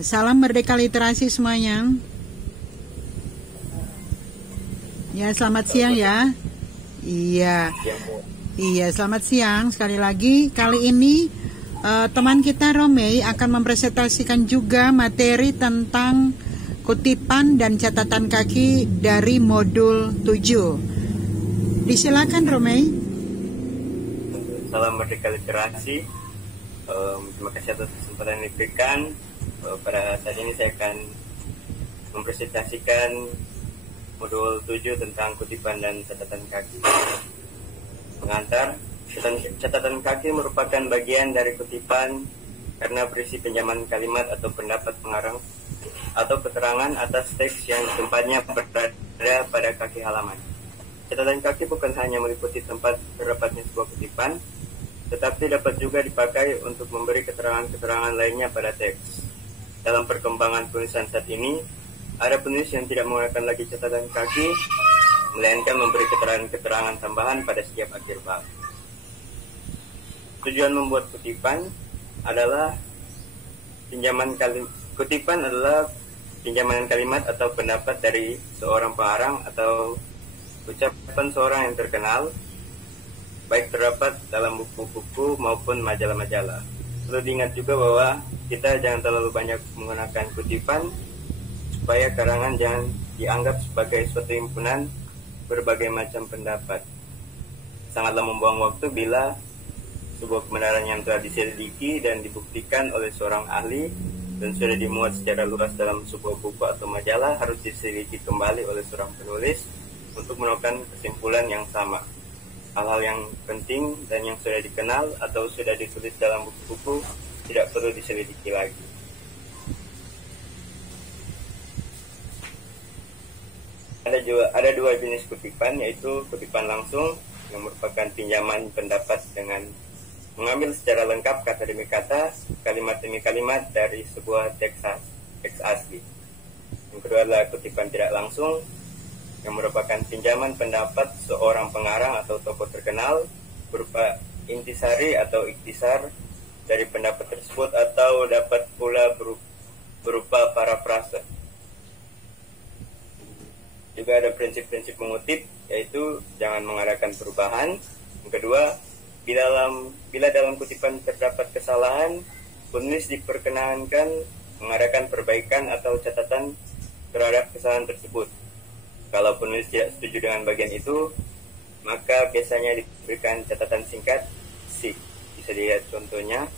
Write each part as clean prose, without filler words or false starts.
Salam merdeka literasi semuanya. Ya, selamat siang ya. Iya, selamat siang. Sekali lagi, kali ini teman kita Romei akan mempresentasikan juga materi tentang kutipan dan catatan kaki dari modul 7. Disilakan Romei. Salam merdeka literasi. Terima kasih atas kesempatan yang diberikan. Pada saat ini saya akan mempresentasikan modul 7 tentang kutipan dan catatan kaki. Pengantar, catatan kaki merupakan bagian dari kutipan karena berisi pinjaman kalimat atau pendapat pengarang atau keterangan atas teks yang tempatnya berada pada kaki halaman. Catatan kaki bukan hanya meliputi tempat terdapatnya sebuah kutipan, tetapi dapat juga dipakai untuk memberi keterangan-keterangan lainnya pada teks. Dalam perkembangan penulisan saat ini, ada penulis yang tidak menggunakan lagi catatan kaki, melainkan memberi keterangan-keterangan tambahan pada setiap akhir bab. Tujuan membuat kutipan adalah pinjaman kalimat atau pendapat dari seorang pengarang atau ucapan seorang yang terkenal, baik terdapat dalam buku-buku maupun majalah-majalah. Perlu diingat juga bahwa kita jangan terlalu banyak menggunakan kutipan supaya karangan jangan dianggap sebagai suatu himpunan berbagai macam pendapat. Sangatlah membuang waktu bila sebuah kebenaran yang telah diselidiki dan dibuktikan oleh seorang ahli dan sudah dimuat secara luas dalam sebuah buku atau majalah harus diselidiki kembali oleh seorang penulis untuk menemukan kesimpulan yang sama. Hal-hal yang penting dan yang sudah dikenal atau sudah ditulis dalam buku-buku tidak perlu diselidiki lagi. Ada dua jenis kutipan, yaitu kutipan langsung yang merupakan pinjaman pendapat dengan mengambil secara lengkap kata demi kata, kalimat demi kalimat dari sebuah teks asli. Yang kedua adalah kutipan tidak langsung yang merupakan pinjaman pendapat seorang pengarang atau tokoh terkenal berupa intisari atau iktisar dari pendapat tersebut atau dapat pula berupa parafrase. Juga ada prinsip-prinsip mengutip, yaitu jangan mengadakan perubahan. Yang kedua, bila dalam kutipan terdapat kesalahan, penulis diperkenankan mengadakan perbaikan atau catatan terhadap kesalahan tersebut. Kalau penulis tidak setuju dengan bagian itu, maka biasanya diberikan catatan singkat C. Bisa dilihat contohnya.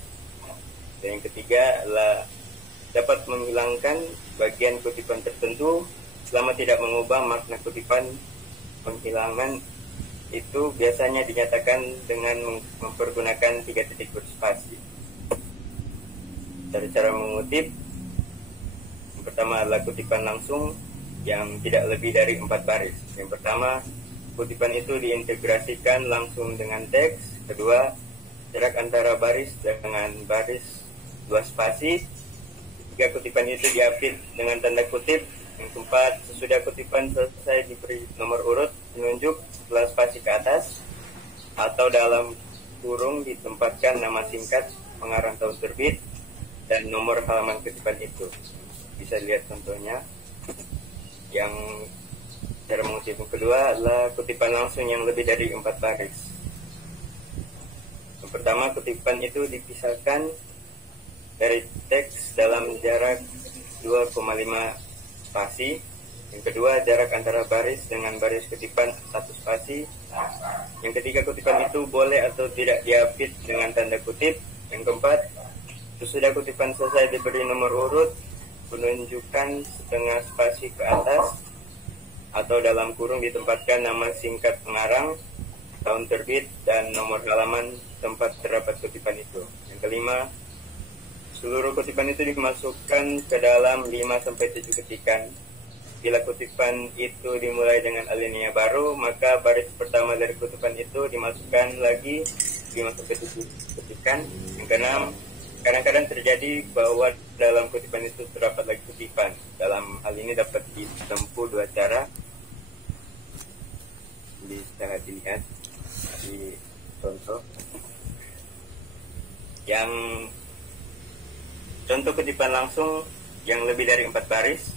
Dan yang ketiga adalah dapat menghilangkan bagian kutipan tertentu selama tidak mengubah makna kutipan. Penghilangan itu biasanya dinyatakan dengan mempergunakan 3 titik berspasi. Dari cara mengutip, yang pertama adalah kutipan langsung yang tidak lebih dari 4 baris. Yang pertama, kutipan itu diintegrasikan langsung dengan teks. Kedua, jarak antara baris dengan baris 2 spasi. Ketiga, kutipan itu diapit dengan tanda kutip. Yang keempat, sesudah kutipan selesai diberi nomor urut penunjuk setelah spasi ke atas, atau dalam kurung ditempatkan nama singkat pengarang tahun terbit dan nomor halaman kutipan itu. Bisa lihat contohnya. Yang cara mengutip yang kedua adalah kutipan langsung yang lebih dari 4 baris. Yang pertama, kutipan itu dipisahkan dari teks dalam jarak 2,5 spasi. Yang kedua, jarak antara baris dengan baris kutipan 1 spasi. Yang ketiga, kutipan itu boleh atau tidak diapit dengan tanda kutip. Yang keempat, sesudah kutipan selesai diberi nomor urut penunjukan setengah spasi ke atas, atau dalam kurung ditempatkan nama singkat pengarang, tahun terbit, dan nomor halaman tempat terdapat kutipan itu. Yang kelima, seluruh kutipan itu dimasukkan ke dalam 5-7 ketikan. Bila kutipan itu dimulai dengan alinea baru, maka baris pertama dari kutipan itu dimasukkan lagi 5-7 ketikan. Yang keenam, kadang-kadang terjadi bahwa dalam kutipan itu terdapat lagi kutipan. Dalam hal ini dapat ditempuh 2 cara. Bisa dilihat di contoh. Yang contoh kutipan langsung yang lebih dari 4 baris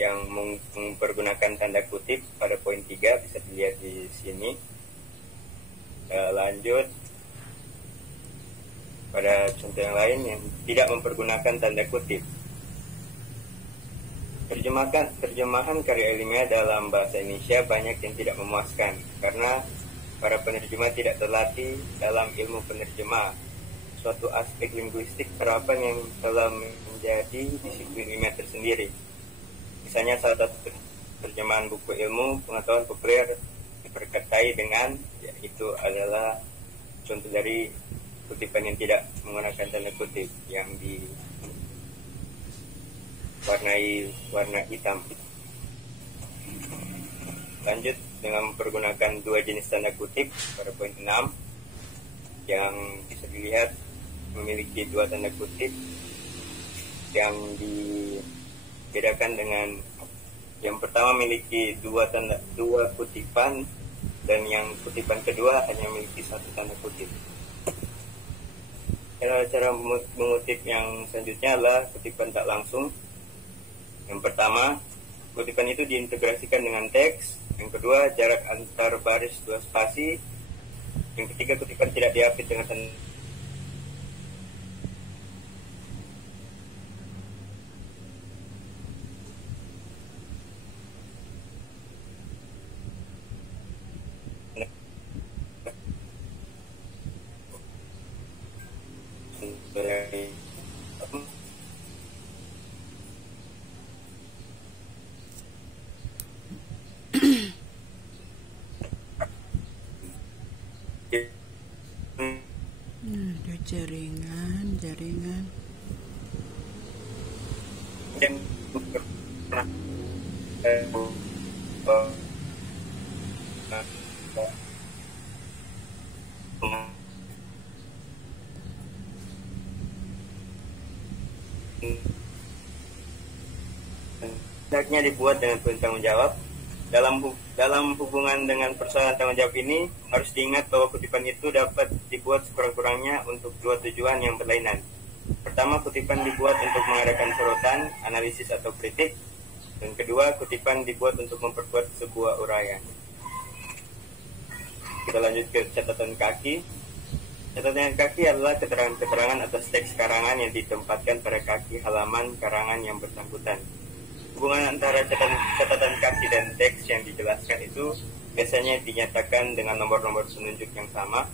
yang mempergunakan tanda kutip pada poin 3 bisa dilihat di sini. Lanjut pada contoh yang lain yang tidak mempergunakan tanda kutip. Terjemahan karya ilmiah dalam bahasa Indonesia banyak yang tidak memuaskan karena para penerjemah tidak terlatih dalam ilmu penerjemah, suatu aspek linguistik terapan yang telah menjadi disiplin ilmiah tersendiri. Misalnya salah satu terjemahan buku ilmu pengetahuan populer diperkatai dengan, yaitu adalah contoh dari kutipan yang tidak menggunakan tanda kutip yang diwarnai warna hitam. Lanjut dengan mempergunakan 2 jenis tanda kutip pada poin 6 yang bisa dilihat memiliki 2 tanda kutip yang dibedakan dengan yang pertama memiliki 2 kutipan dan yang kutipan kedua hanya memiliki 1 tanda kutip. Cara mengutip yang selanjutnya adalah kutipan tak langsung. Yang pertama, kutipan itu diintegrasikan dengan teks. Yang kedua, jarak antar baris 2 spasi. Yang ketiga, kutipan tidak diapit dengan tanda. Ada jaringan. Hendaknya dibuat dengan penuh tanggung jawab. Dalam hubungan dengan persoalan tanggung jawab ini harus diingat bahwa kutipan itu dapat dibuat sekurang-kurangnya untuk 2 tujuan yang berlainan. Pertama, kutipan dibuat untuk mengadakan sorotan, analisis atau kritik, dan kedua, kutipan dibuat untuk memperkuat sebuah uraian. Kita lanjut ke catatan kaki. Catatan kaki adalah keterangan-keterangan atas teks karangan yang ditempatkan pada kaki halaman karangan yang bersangkutan. Hubungan antara catatan kaki dan teks yang dijelaskan itu biasanya dinyatakan dengan nomor-nomor penunjuk yang sama,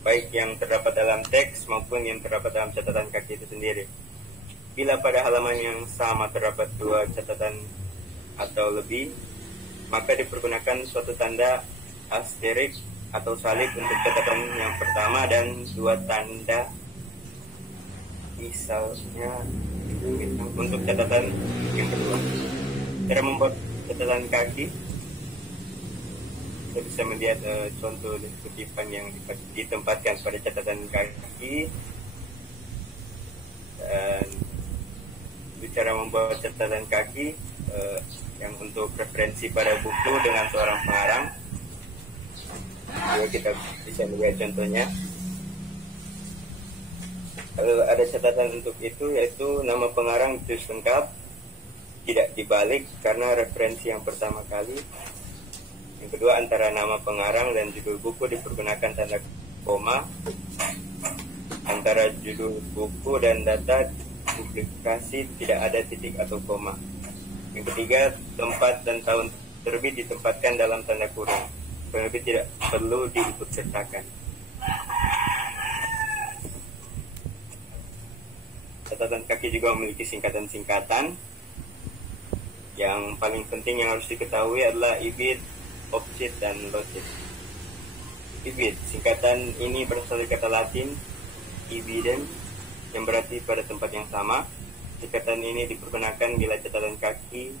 baik yang terdapat dalam teks maupun yang terdapat dalam catatan kaki itu sendiri. Bila pada halaman yang sama terdapat 2 catatan atau lebih, maka dipergunakan suatu tanda asterik atau salib untuk catatan yang pertama dan 2 tanda misalnya untuk catatan yang kedua. Cara membuat catatan kaki, kita bisa melihat contoh kutipan yang ditempatkan pada catatan kaki. Dan cara membuat catatan kaki yang untuk referensi pada buku dengan seorang pengarang. Jadi kita bisa melihat contohnya. Ada catatan untuk itu, yaitu nama pengarang ditulis lengkap, tidak dibalik karena referensi yang pertama kali. Yang kedua, antara nama pengarang dan judul buku dipergunakan tanda koma. Antara judul buku dan data publikasi tidak ada titik atau koma. Yang ketiga, tempat dan tahun terbit ditempatkan dalam tanda kurung. Penerbit tidak perlu diikut sertakan. Catatan kaki juga memiliki singkatan-singkatan. Yang paling penting yang harus diketahui adalah ibid, object, dan locis. Ibid, singkatan ini berasal dari kata Latin ibidem, yang berarti pada tempat yang sama. Singkatan ini dipergunakan bila catatan kaki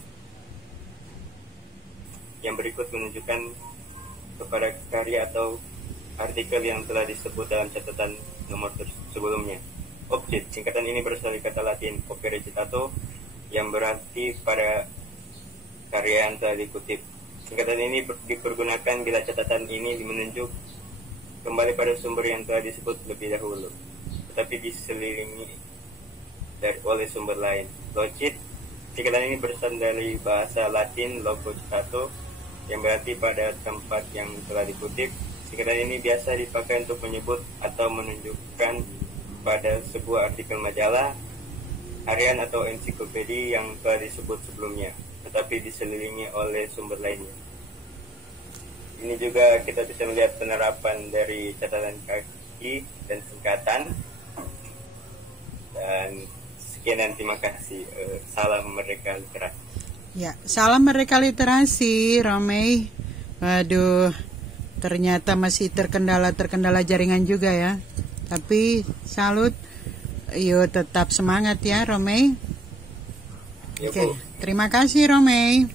yang berikut menunjukkan kepada karya atau artikel yang telah disebut dalam catatan nomor sebelumnya. Objek, singkatan ini berasal dari kata Latin opere citato, yang berarti pada karya yang telah dikutip. Singkatan ini dipergunakan bila catatan ini menunjuk kembali pada sumber yang telah disebut lebih dahulu, tetapi oleh sumber lain. Locit, singkatan ini berasal dari bahasa Latin logos-stato, yang berarti pada tempat yang telah dikutip. Singkatan ini biasa dipakai untuk menyebut atau menunjukkan pada sebuah artikel majalah, harian atau ensiklopedia yang telah disebut sebelumnya, tetapi diselilingi oleh sumber lainnya. Ini juga kita bisa melihat penerapan dari catatan kaki dan singkatan. Dan sekian dan terima kasih. Salam Merdeka Literasi. Ya, salam Merdeka Literasi, Romei. Waduh, ternyata masih terkendala jaringan juga ya. Tapi salut. Yuk tetap semangat ya, Romei. Ya, Oke, terima kasih, Romei.